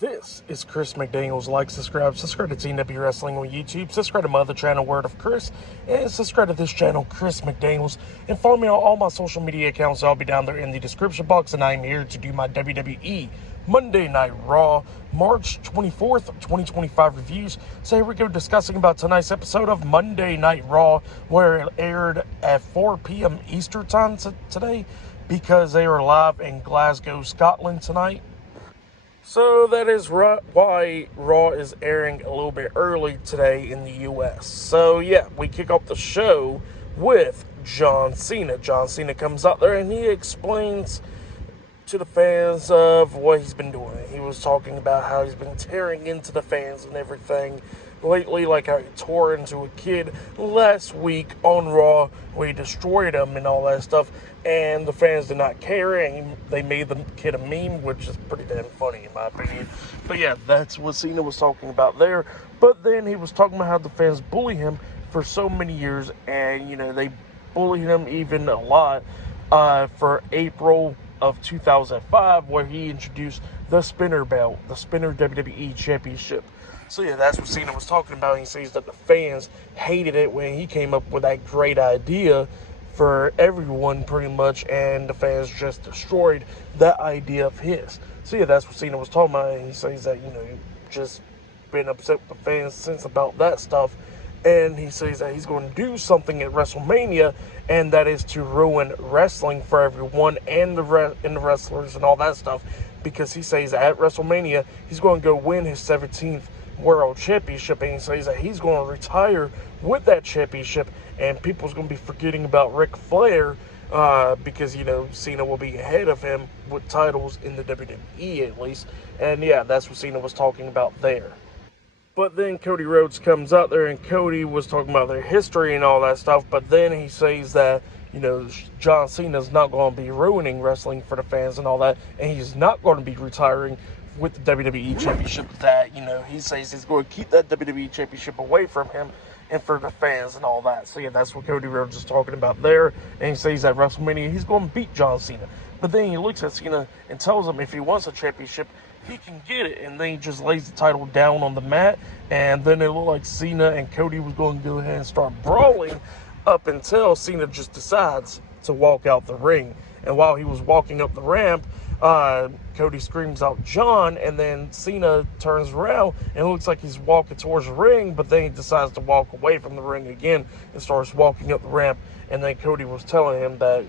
This is Chris McDaniels. Like, subscribe to TNW Wrestling on YouTube, subscribe to my other channel, Word of Chris, and subscribe to this channel, Chris McDaniels, and follow me on all my social media accounts. I'll be down there in the description box, and I'm here to do my WWE Monday Night Raw, March 24th, 2025 reviews. So here we go, discussing about tonight's episode of Monday Night Raw, where it aired at 4 p.m. Eastern Time today, because they are live in Glasgow, Scotland tonight. So that is why Raw is airing a little bit early today in the U.S. So yeah, we kick off the show with John Cena. John Cena comes out there and he explains to the fans of what he's been doing. He was talking about how he's been tearing into the fans and everything lately, like how he tore into a kid last week on Raw, where he destroyed him and all that stuff, and the fans did not care, and they made the kid a meme, which is pretty damn funny in my opinion. But yeah, that's what Cena was talking about there. But then he was talking about how the fans bully him for so many years, and they bullied him even a lot for April of 2005, where he introduced the spinner belt, the spinner WWE championship. So yeah, that's what Cena was talking about. He says that the fans hated it when he came up with that great idea for everyone pretty much, and the fans just destroyed that idea of his. So yeah, that's what Cena was talking about, and he says that, just been upset with the fans since about that stuff, and he says that he's going to do something at WrestleMania, and that is to ruin wrestling for everyone and the wrestlers and all that stuff, because he says that at WrestleMania, he's going to go win his 17th World Championship, and he says that he's going to retire with that championship, and people's going to be forgetting about Ric Flair because, Cena will be ahead of him with titles in the WWE at least. And yeah, that's what Cena was talking about there. But then Cody Rhodes comes out there, and Cody was talking about their history and all that stuff, but then he says that, John Cena's not going to be ruining wrestling for the fans and all that, and he's not going to be retiring with the WWE Championship, that, he says he's going to keep that WWE Championship away from him and for the fans and all that. So yeah, that's what Cody Rhodes is talking about there, and he says at WrestleMania he's going to beat John Cena. But then he looks at Cena and tells him if he wants a championship, he can get it, and then he just lays the title down on the mat, and then it looked like Cena and Cody was going to go ahead and start brawling up until Cena just decides to walk out the ring. And while he was walking up the ramp, Cody screams out John, and then Cena turns around and it looks like he's walking towards the ring, but then he decides to walk away from the ring again and starts walking up the ramp. And then Cody was telling him that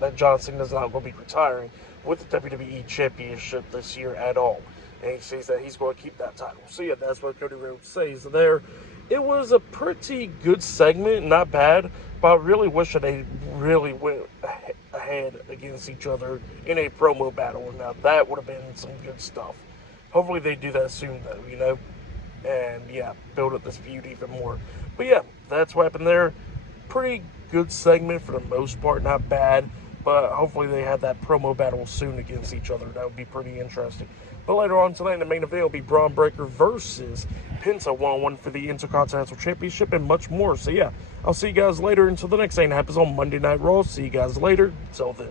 that John Cena's not going to be retiring with the WWE Championship this year at all, and he says that he's going to keep that title. So yeah, that's what Cody Rhodes says there. It was a pretty good segment, not bad, but I really wish that they really went ahead against each other in a promo battle. Now that would have been some good stuff. Hopefully they do that soon though, and yeah, build up this feud even more. But yeah, that's what happened there. Pretty good segment for the most part, not bad, but hopefully they have that promo battle soon against each other. That would be pretty interesting. But later on tonight in the main event will be Braun Breaker versus Penta one-on-one for the Intercontinental Championship and much more. So yeah, I'll see you guys later until the next thing happens on Monday Night Raw. See you guys later. Until then.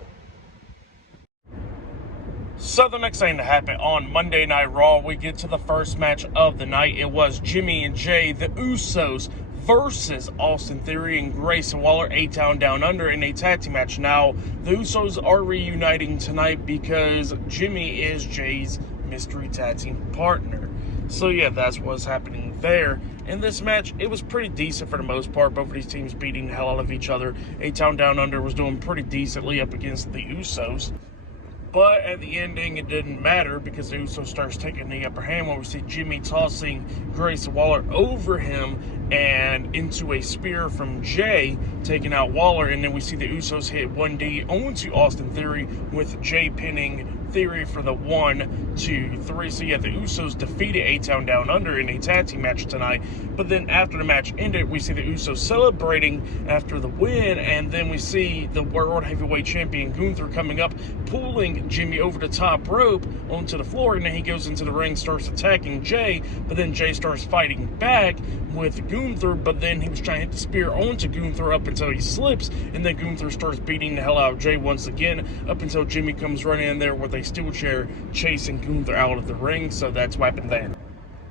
So the next thing to happen on Monday Night Raw, we get to the first match of the night. It was Jimmy and Jay, the Usos, versus Austin Theory and Grayson Waller, A-Town Down Under, in a tag team match. Now, the Usos are reuniting tonight because Jimmy is Jay's mystery tag team partner. So yeah, that's what's happening there. In this match, it was pretty decent for the most part. Both of these teams beating the hell out of each other. A-Town Down Under was doing pretty decently up against the Usos. But at the ending, it didn't matter because the Usos starts taking the upper hand when we see Jimmy tossing Grayson Waller over him and into a spear from Jay, taking out Waller. And then we see the Usos hit 1D onto Austin Theory, with Jay pinning Theory for the 1, 2, 3. So yeah, the Usos defeated A-Town Down Under in a tag team match tonight. But then after the match ended, we see the Usos celebrating after the win, and then we see the World Heavyweight Champion Gunther coming up, pulling Jimmy over the top rope onto the floor, and then he goes into the ring, starts attacking Jay, but then Jay starts fighting back with Gunther Gunther, but then he was trying to hit the spear onto Gunther up until he slips, and then Gunther starts beating the hell out of Jay once again, up until Jimmy comes running in there with a steel chair, chasing Gunther out of the ring. So that's what happened there.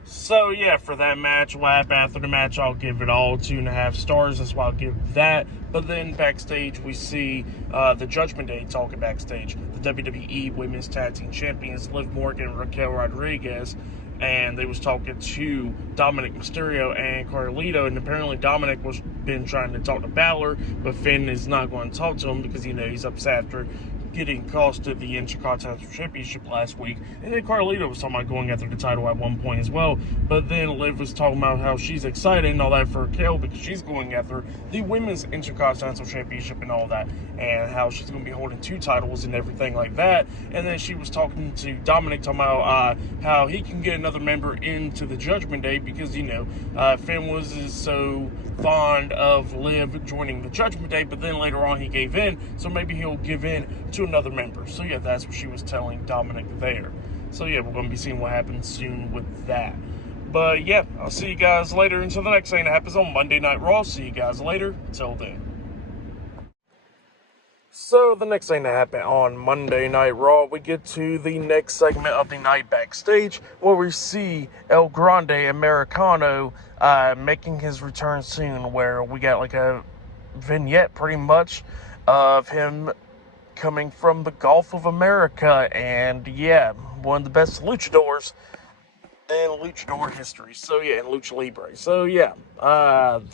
So, yeah, for that match, what happened after the match, I'll give it all 2.5 stars. That's why I'll give that. But then backstage, we see the Judgment Day talking backstage. The WWE Women's Tag Team Champions, Liv Morgan and Raquel Rodriguez. And they was talking to Dominic Mysterio and Carlito. And apparently Dominic was been trying to talk to Balor, but Finn is not going to talk to him because, he's upset after getting costed the Intercontinental Championship last week. And then Carlito was talking about going after the title at one point as well. But then Liv was talking about how she's excited and all that for Raquel because she's going after the Women's Intercontinental Championship and all that. And how she's going to be holding 2 titles and everything like that. And then she was talking to Dominic, talking about how he can get another member into the Judgment Day because, Finn was so fond of Liv joining the Judgment Day, but then later on he gave in, so maybe he'll give in to another member. So yeah, that's what she was telling Dominic there. So yeah, we're going to be seeing what happens soon with that. But yeah, I'll see you guys later until the next thing that happens on Monday Night Raw. See you guys later. Till then. So the next thing that happened on Monday Night Raw, we get to the next segment of the night backstage, where we see El Grande Americano making his return soon, where we got like a vignette pretty much of him coming from the Gulf of America, and yeah, one of the best luchadors in luchador history. So yeah, in Lucha Libre. So yeah,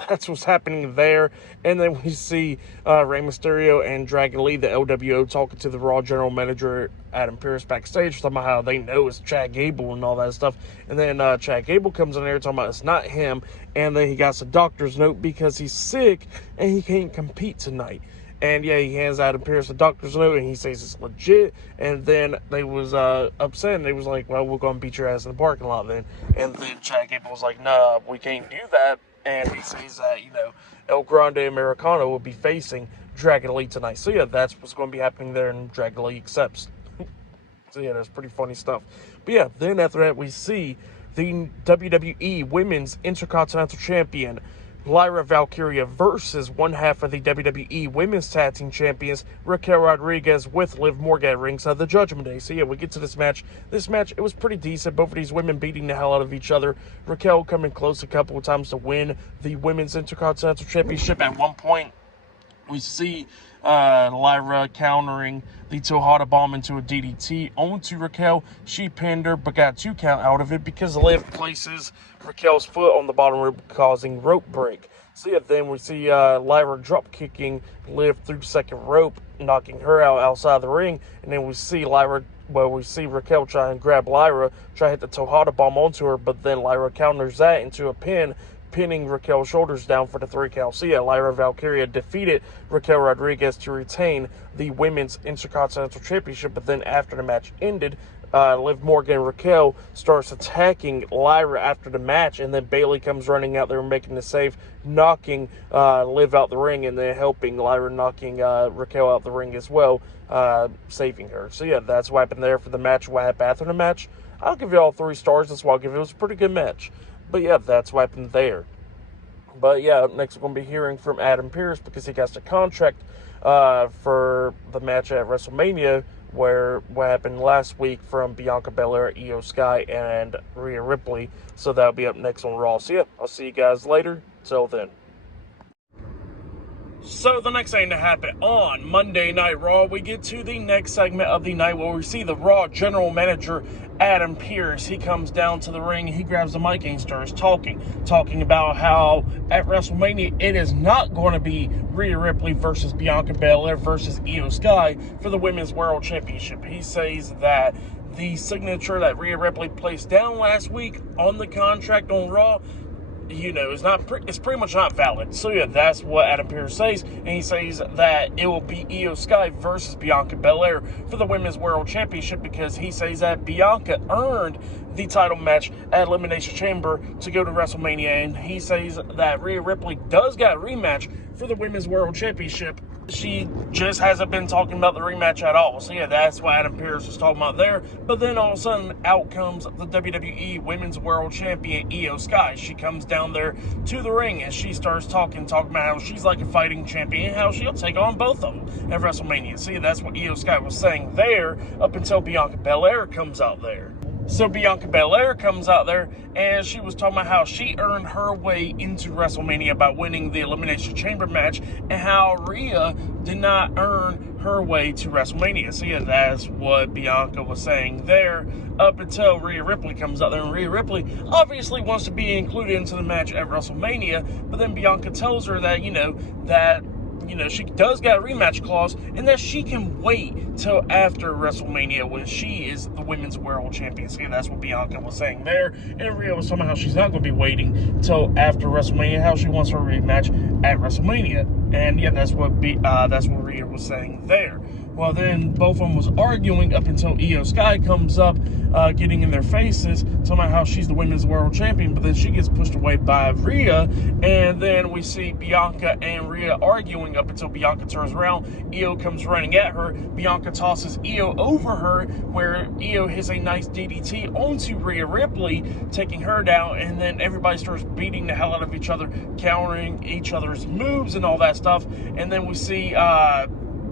that's what's happening there. And then we see Rey Mysterio and Dragon Lee, the LWO, talking to the Raw general manager Adam Pearce backstage, talking about how they know it's Chad Gable and all that stuff. And then Chad Gable comes in there talking about it's not him, and then he got a doctor's note because he's sick and he can't compete tonight. And yeah, he hands Adam Pearce a doctor's note, and he says it's legit. And then they was upset, and they was like, well, we're going to beat your ass in the parking lot then. And then Chad Gable was like, nah, we can't do that. And he says that, El Grande Americano will be facing Dragon Lee tonight. So yeah, that's what's going to be happening there, and Dragon Lee accepts. So yeah, that's pretty funny stuff. But yeah, then after that, we see the WWE Women's Intercontinental Champion, Lyra Valkyria, versus one half of the WWE Women's Tag Team Champions, Raquel Rodriguez, with Liv Morgan at ringside the Judgment Day. So yeah, we get to this match. This match, it was pretty decent. Both of these women beating the hell out of each other. Raquel coming close a couple of times to win the Women's Intercontinental Championship. At one point, we see Lyra countering the Tejada Bomb into a DDT onto Raquel. She pinned her, but got 2 count out of it because Liv places Raquel's foot on the bottom rope, causing rope break. So yeah, then we see Lyra drop kicking Liv through second rope, knocking her out outside the ring. And then we see Raquel try and grab Lyra, try to hit the Tejada Bomb onto her, but then Lyra counters that into a pin, pinning Raquel's shoulders down for the 3 count. So yeah, Lyra Valkyria defeated Raquel Rodriguez to retain the Women's Intercontinental Championship. But then after the match ended, Liv Morgan and Raquel starts attacking Lyra after the match, and then Bayley comes running out there making the save, knocking Liv out the ring, and then helping Lyra, knocking Raquel out the ring as well, saving her. So yeah, that's what happened there for the match. What happened after the match, I'll give you all 3 stars. That's why I'll give it. It was a pretty good match. But yeah, that's what happened there. But yeah, up next we're going to be hearing from Adam Pearce because he got the contract for the match at WrestleMania, where what happened last week from Bianca Belair, Io Sky, and Rhea Ripley. So that'll be up next on Raw. So yeah, I'll see you guys later. Till then. So the next thing to happen on Monday Night Raw, we get to the next segment of the night where we see the Raw general manager Adam Pearce. He comes down to the ring, he grabs the mic and he starts talking about how at WrestleMania it is not going to be Rhea Ripley versus Bianca Belair versus Io Sky for the Women's World Championship. He says that the signature that Rhea Ripley placed down last week on the contract on Raw, it's pretty much not valid. So yeah, that's what Adam Pearce says, and he says that it will be Io Sky versus Bianca Belair for the Women's World Championship, because he says that Bianca earned the title match at Elimination Chamber to go to WrestleMania, and he says that Rhea Ripley does got a rematch for the Women's World Championship She just hasn't been talking about the rematch at all. So yeah, that's what Adam Pearce was talking about there. But then all of a sudden, out comes the WWE Women's World Champion, Io Sky. She comes down there to the ring and she starts talking about how she's like a fighting champion, how she'll take on both of them at WrestleMania. See, that's what Io Sky was saying there up until Bianca Belair comes out there. So Bianca Belair comes out there, and she was talking about how she earned her way into WrestleMania by winning the Elimination Chamber match, and how Rhea did not earn her way to WrestleMania. So yeah, that's what Bianca was saying there, up until Rhea Ripley comes out there, and Rhea Ripley obviously wants to be included into the match at WrestleMania, but then Bianca tells her that, she does got a rematch clause, and that she can wait till after WrestleMania when she is the Women's World Champion. See, that's what Bianca was saying there. And Rhea was talking about how she's not going to be waiting till after WrestleMania, how she wants her rematch at WrestleMania. And yeah, that's what Rhea was saying there. Well, then both of them was arguing up until Io Sky comes up, getting in their faces, talking about how she's the Women's World Champion, but then she gets pushed away by Rhea, and then we see Bianca and Rhea arguing up until Bianca turns around. Io comes running at her. Bianca tosses Io over her, where Io hits a nice DDT onto Rhea Ripley, taking her down, and then everybody starts beating the hell out of each other, countering each other's moves and all that stuff, and then we see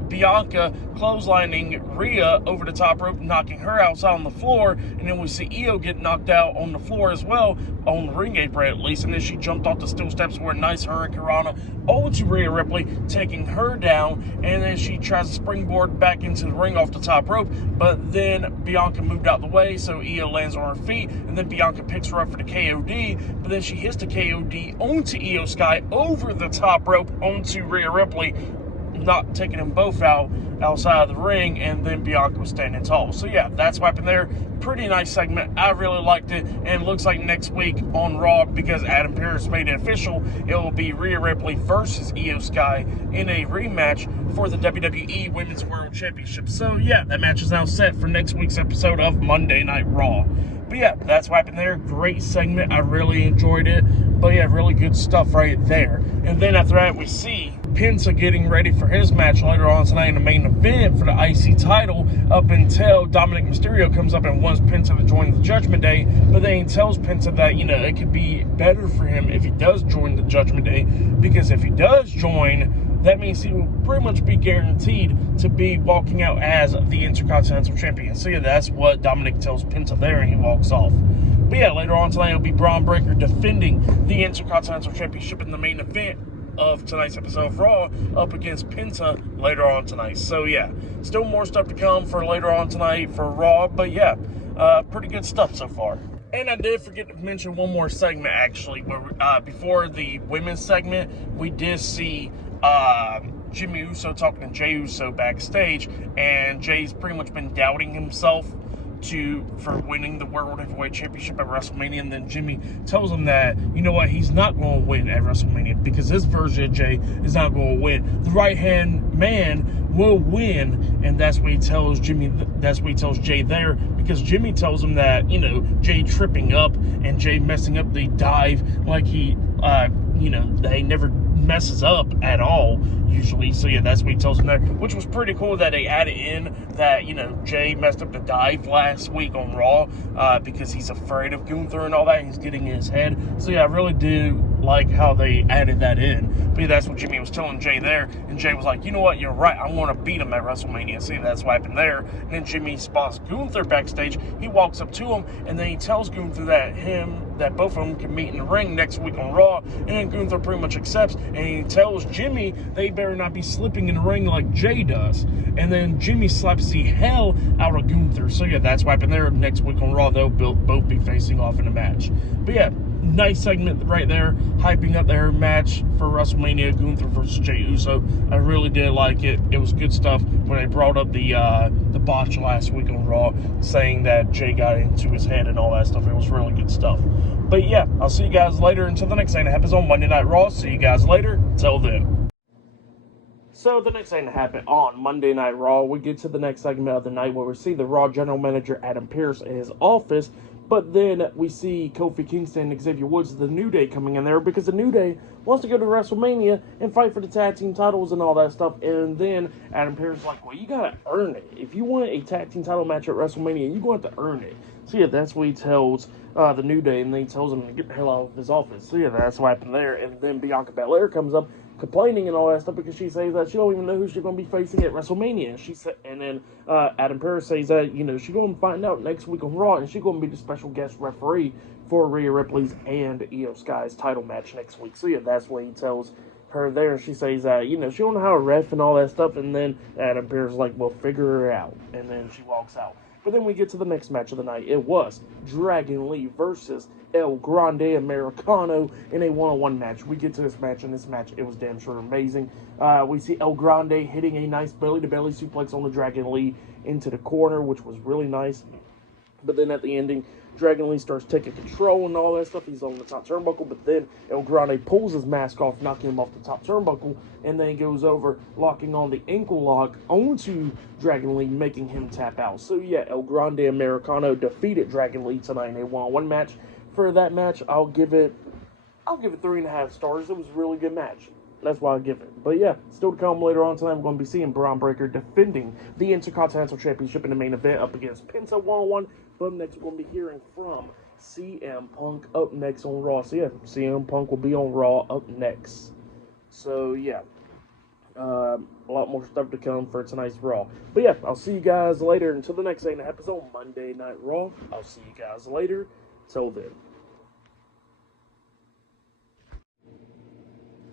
Bianca clotheslining Rhea over the top rope, knocking her outside on the floor, and then we see Io get knocked out on the floor as well, on the ring apron at least, and then she jumped off the steel steps for a nice hurricanrana over to Rhea Ripley, taking her down, and then she tries to springboard back into the ring off the top rope, but then Bianca moved out the way, so Io lands on her feet, and then Bianca picks her up for the KOD, but then she hits the KOD onto Io Sky over the top rope onto Rhea Ripley, not taking them both outside of the ring, and then Bianca was standing tall. So yeah, that's what happened there. Pretty nice segment. I really liked it, and it looks like next week on Raw, because Adam Pearce made it official, it will be Rhea Ripley versus Io Sky in a rematch for the WWE Women's World Championship. So yeah, that match is now set for next week's episode of Monday Night Raw. But yeah, that's what happened there. Great segment. I really enjoyed it. But yeah, really good stuff right there. And then after that, we see Penta getting ready for his match later on tonight in the main event for the IC title, up until Dominic Mysterio comes up and wants Penta to join the Judgment Day, but then he tells Penta that, it could be better for him if he does join the Judgment Day, because if he does join, that means he will pretty much be guaranteed to be walking out as the Intercontinental Champion. So yeah, that's what Dominic tells Penta there, and he walks off. But yeah, later on tonight, it'll be Braun Breaker defending the Intercontinental Championship in the main event of tonight's episode of Raw, up against Penta later on tonight. So yeah, still more stuff to come for later on tonight for Raw, but yeah, pretty good stuff so far. And I did forget to mention one more segment, actually, where before the women's segment, we did see Jimmy Uso talking to Jey Uso backstage, and Jay's pretty much been doubting himself for winning the World Heavyweight Championship at WrestleMania, and then Jimmy tells him that, he's not going to win at WrestleMania, because this version of Jey is not going to win. The right-hand man will win, and that's what he tells Jey there, because Jimmy tells him that, Jey tripping up and Jey messing up the dive like he, that he never messes up at all usually. So yeah, that's what he tells him there, which was pretty cool that they added in that, Jey messed up the dive last week on Raw, because he's afraid of Gunther and all that. He's getting in his head. So yeah, I really do like how they added that in. But yeah, that's what Jimmy was telling Jey there, and Jey was like, you know what, you're right, I want to beat him at WrestleMania. See, that's what happened there. And then Jimmy spots Gunther backstage. He walks up to him, and then he tells Gunther that both of them can meet in the ring next week on Raw, and then Gunther pretty much accepts, and he tells Jimmy they better not be slipping in the ring like Jey does. And then Jimmy slaps the hell out of Gunther. So yeah, that's what happened there. Next week on Raw, they'll both be facing off in a match. But yeah, nice segment right there, hyping up their match for WrestleMania, Gunther versus Jey Uso. I really did like it. It was good stuff when they brought up the botch last week on Raw, saying that Jey got into his head and all that stuff. It was really good stuff. But yeah, I'll see you guys later until the next thing that happens on Monday Night Raw. See you guys later. Till then. So the next thing that happened on Monday Night Raw, we get to the next segment of the night where we see the Raw General Manager Adam Pearce in his office, But then we see Kofi Kingston and Xavier Woods, the New Day, coming in there because the New Day wants to go to WrestleMania and fight for the tag team titles and all that stuff. And then Adam Pearce is like, well, you gotta earn it. If you want a tag team title match at WrestleMania, you're going to have to earn it. So yeah, that's what he tells the New Day, and then he tells him to get the hell out of his office. So yeah, that's what happened there. And then Bianca Belair comes up complaining and all that stuff because she says that she don't even know who she's going to be facing at WrestleMania. And then Adam Pearce says that, you know, she's going to find out next week on Raw, and she's going to be the special guest referee for Rhea Ripley's and Io Sky's title match next week. So yeah, that's what he tells her there. She says that, you know, she don't know how to ref and all that stuff, and then Adam Pearce is like, well, figure her out, and then she walks out. But then we get to the next match of the night. It was Dragon Lee versus El Grande Americano in a one-on-one match. We get to this match, and this match, it was damn sure amazing. We see El Grande hitting a nice belly-to-belly suplex on the Dragon Lee into the corner, which was really nice. But then at the ending, Dragon Lee starts taking control and all that stuff. He's on the top turnbuckle, but then El Grande pulls his mask off, knocking him off the top turnbuckle, and then he goes over, locking on the ankle lock onto Dragon Lee, making him tap out. So yeah, El Grande Americano defeated Dragon Lee tonight in a one-on-one match. For that match, I'll give it 3.5 stars. It was a really good match. That's why I give it. But yeah, still to come later on tonight, we're going to be seeing Braun Breaker defending the Intercontinental Championship in the main event up against Penta one-on-one. But next, we're going to be hearing from CM Punk up next on Raw. So yeah, CM Punk will be on Raw up next. So yeah, a lot more stuff to come for tonight's Raw. But yeah, I'll see you guys later. Until the next episode, Monday Night Raw. I'll see you guys later. Till then.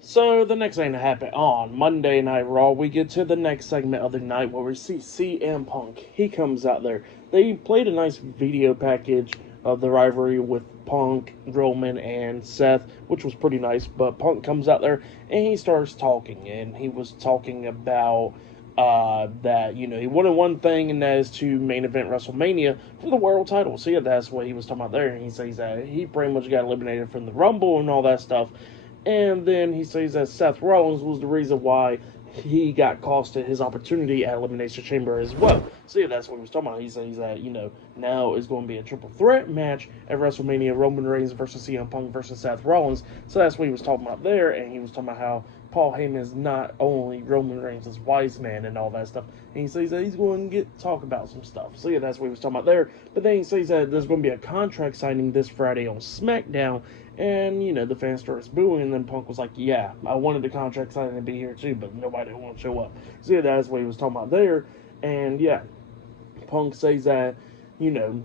So the next thing to happen on Monday Night Raw, we get to the next segment of the night where we see CM Punk. He comes out there. They played a nice video package of the rivalry with Punk, Roman, and Seth, which was pretty nice. But Punk comes out there and he starts talking, and he was talking about that, you know, he wanted one thing, and that is to main event WrestleMania for the world title. So yeah, that's what he was talking about there. And he says that he pretty much got eliminated from the Rumble and all that stuff. And then he says that Seth Rollins was the reason why he got costed his opportunity at Elimination Chamber as well. So yeah, that's what he was talking about. He says that, you know, now it's going to be a triple threat match at WrestleMania, Roman Reigns versus CM Punk versus Seth Rollins. So that's what he was talking about there. And he was talking about how Paul Heyman is not only Roman Reigns' wise man and all that stuff. And he says that he's going to talk about some stuff. So yeah, that's what he was talking about there. But then he says that there's going to be a contract signing this Friday on SmackDown. And, you know, the fans starts booing, and then Punk was like, yeah, I wanted the contract signing to be here too, but nobody won't show up. So yeah, that's what he was talking about there. And yeah, Punk says that, you know,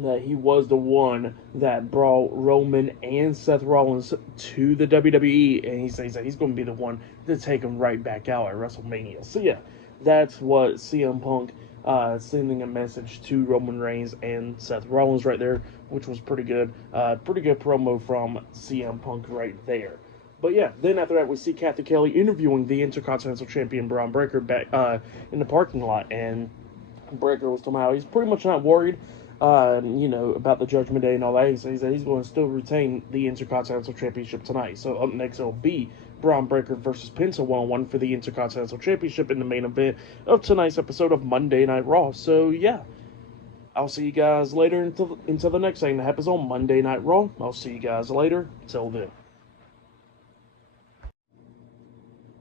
that he was the one that brought Roman and Seth Rollins to the WWE, and he says that he's going to be the one to take them right back out at WrestleMania. So yeah, that's what CM Punk sending a message to Roman Reigns and Seth Rollins right there, which was pretty good. Pretty good promo from CM Punk right there. But yeah, then after that, we see Kathy Kelly interviewing the Intercontinental Champion Braun Breaker back in the parking lot, and Breaker was talking about how he's pretty much not worried, you know, about the Judgment Day and all that. He says that he's going to still retain the Intercontinental Championship tonight. So up next, it'll be Braun Breaker versus Penta one-on-one for the Intercontinental Championship in the main event of tonight's episode of Monday Night Raw. So yeah, I'll see you guys later until the next thing that happens on Monday Night Raw. I'll see you guys later. Till then.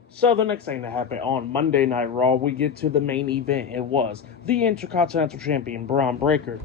So the next thing that happened on Monday Night Raw, we get to the main event. It was the Intercontinental Champion Braun Breaker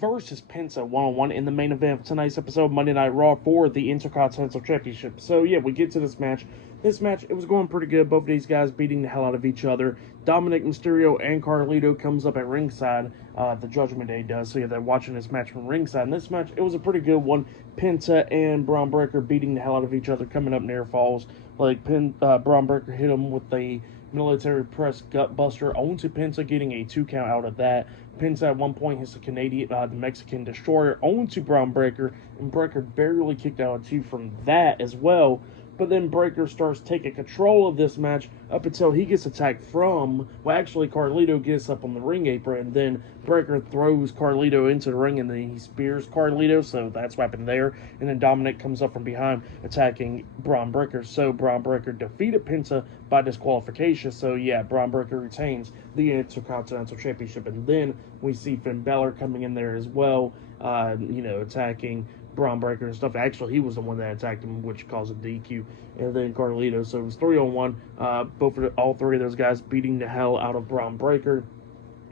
versus Penta one-on-one in the main event of tonight's episode of Monday Night Raw for the Intercontinental Championship. So yeah, we get to this match. This match, it was going pretty good. Both of these guys beating the hell out of each other. Dominic Mysterio and Carlito comes up at ringside. The Judgment Day does. So yeah, they're watching this match from ringside. And this match, it was a pretty good one. Penta and Braun Breaker beating the hell out of each other, coming up near falls. Like Braun Breaker hit him with a military press gut buster onto Penta, getting a 2 count out of that. Penta at one point hits the Mexican Destroyer onto Braun Breaker, and Breaker barely kicked out a 2 from that as well. But then Breakker starts taking control of this match up until he gets attacked from, well, actually, Carlito gets up on the ring apron, and then Breakker throws Carlito into the ring, and then he spears Carlito, so that's what happened there. And then Dominic comes up from behind, attacking Braun Breakker. So Braun Breakker defeated Penta by disqualification. So yeah, Braun Breakker retains the Intercontinental Championship. And then we see Finn Balor coming in there as well, attacking Braun Breakker and stuff. Actually, he was the one that attacked him, which caused a DQ. And then Carlito. So it was 3-on-1. All three of those guys beating the hell out of Braun Breakker.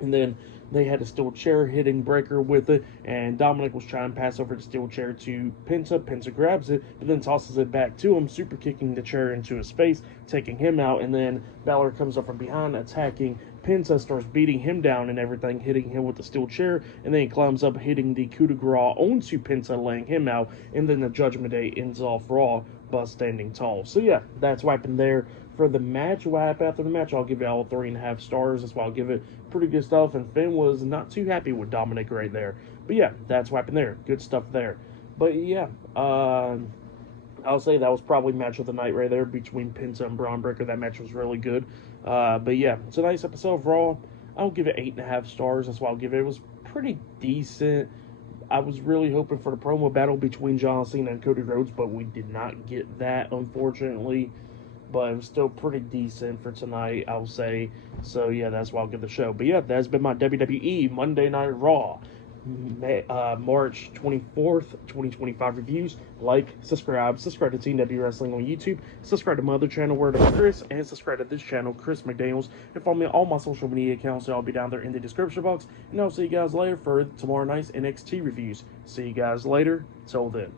And then they had a steel chair, hitting Breakker with it, and Dominic was trying to pass over the steel chair to Penta. Penta grabs it, but then tosses it back to him, super kicking the chair into his face, taking him out. And then Balor comes up from behind, attacking Penta, starts beating him down and everything, hitting him with the steel chair, and then he climbs up, hitting the coup de grace onto Penta, laying him out. And then the Judgment Day ends off Raw by standing tall. So yeah, that's what happened there. For the match, what happened after the match, I'll give it all 3.5 stars. That's why I'll give it pretty good stuff. And Finn was not too happy with Dominic right there. But yeah, that's what happened there. Good stuff there. But yeah, I'll say that was probably match of the night right there between Penta and Braun Breakker. That match was really good. But yeah, it's a nice episode of Raw. I'll give it 8.5 stars. That's why I'll give it. It was pretty decent. I was really hoping for the promo battle between John Cena and Cody Rhodes, but we did not get that, unfortunately. But it was still pretty decent for tonight, I'll say. So yeah, that's why I'll give the show. But yeah, that's been my WWE Monday Night Raw, March 24th, 2025 reviews. Like, subscribe to Team W Wrestling on YouTube, subscribe to my other channel, Word of Chris, and subscribe to this channel, Chris McDaniels, and follow me on all my social media accounts. I'll be down there in the description box. And I'll see you guys later for tomorrow night's NXT reviews. See you guys later. Till then.